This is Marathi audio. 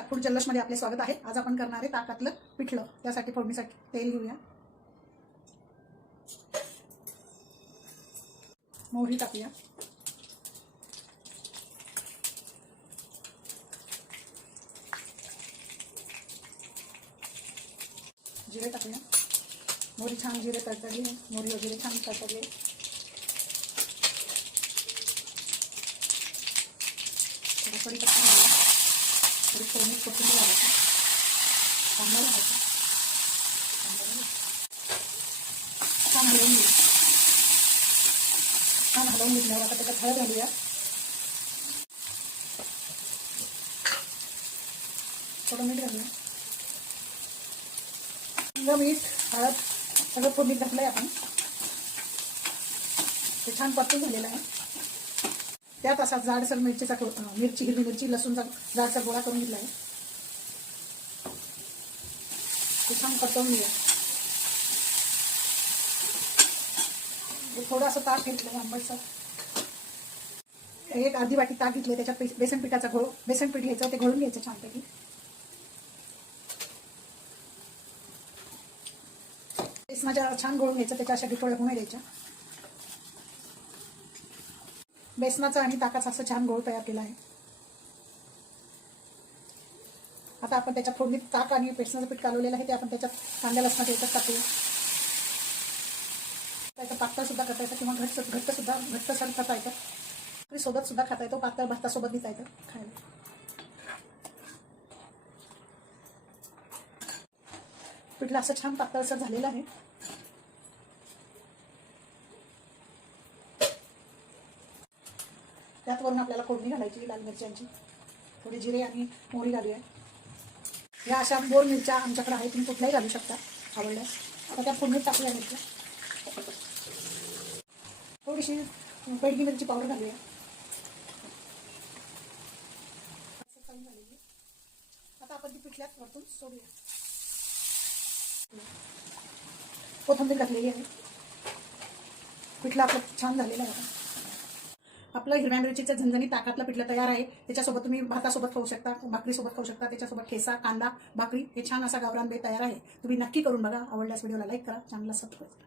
फूड जल्लोषमध्ये आपले स्वागत आहे। आज आपण करणार आहे ताकातलं पिठलं। त्यासाठी फोडणीसाठी तेल घेऊया, मोहरी टाकूया, जिरे टाकूया। मोहरी छान जिरे तडतडली, मोहरी वगैरे छान तडतडले। थोडं कढीपत्ता घालूया, थोडी फोडणी कोथिंबीर घालायची, कांदा घालायचा, छान हलवून घेऊ। छान हलवून घेतल्यावर आता त्याच्यात हळद घालूया, थोडं मीठ घालूया, मीठ हळद सगळं फोडणीत घातलंय आपण। ते छान परतून झालेलं आहे। त्यात असा जाडसर मिरची, हिरवी मिरची, लसूणचा जाडसर गोळा करून घेतला आहे। ते छान परतवून घेऊया। थोडंसं ताक घेतलं आंबटसर, एक अर्धी वाटी ताक घेतले, त्याच्यात बेसन पीठ घ्यायचं, ते घोळून घ्यायचं छानपैकी। बेसनाच्या छान घोळून घ्यायचं, त्याच्या अशा डिटोळ्या भुणे द्यायच्या। बेसनाचा आणि ताकाचा असं छान गोळ तयार केला आहे। आता आपण त्याच्या फोडणीत ताक आणि बेसनाचं पीठ कालवलेलं आहे ते आपण त्याच्यात कांद्या लसणाच्या याच्यात टाकूया। त्याचं पातळ सुद्धा करता येतं किंवा घट्टसर खाता येतं, सोबत सुद्धा खाता येतो, पातळ भातासोबत देता येतं खायला। पिठलं असं छान पातळसर झालेलं आहे। त्यात वरून आपल्याला फोडणी घालायची, लाल मिरच्यांची, थोडी जिरे आणि मोहरी घालूया। या अशा गोड मिरच्या आमच्याकडे आहे, तुम्ही कुठल्याही घालू शकता आवडल्यास। आता त्या फोडणीत टाकूया मिरच्या, थोडीशी बेडगी मिरची पावडर घालूया। आता आपण ती पिठल्यात वरतून सोडूया। कोथिंबीर घातलेली आहे। पिठलं आपलं छान झालेलं आहे। आपलं हिरव्या मिरचीचं झणझणीत ताकातलं पिठलं तयार आहे। त्याच्यासोबत तुम्ही भातासोबत खाऊ शकता, भाकरीसोबत खाऊ शकता, त्याच्यासोबत ठेचा, कांदा, भाकरी, हे छान असा गावरान बेत तयार आहे। तुम्ही नक्की करून बघा। आवडल्यास व्हिडिओला लाईक करा, चॅनलला सबस्क्राईब करा।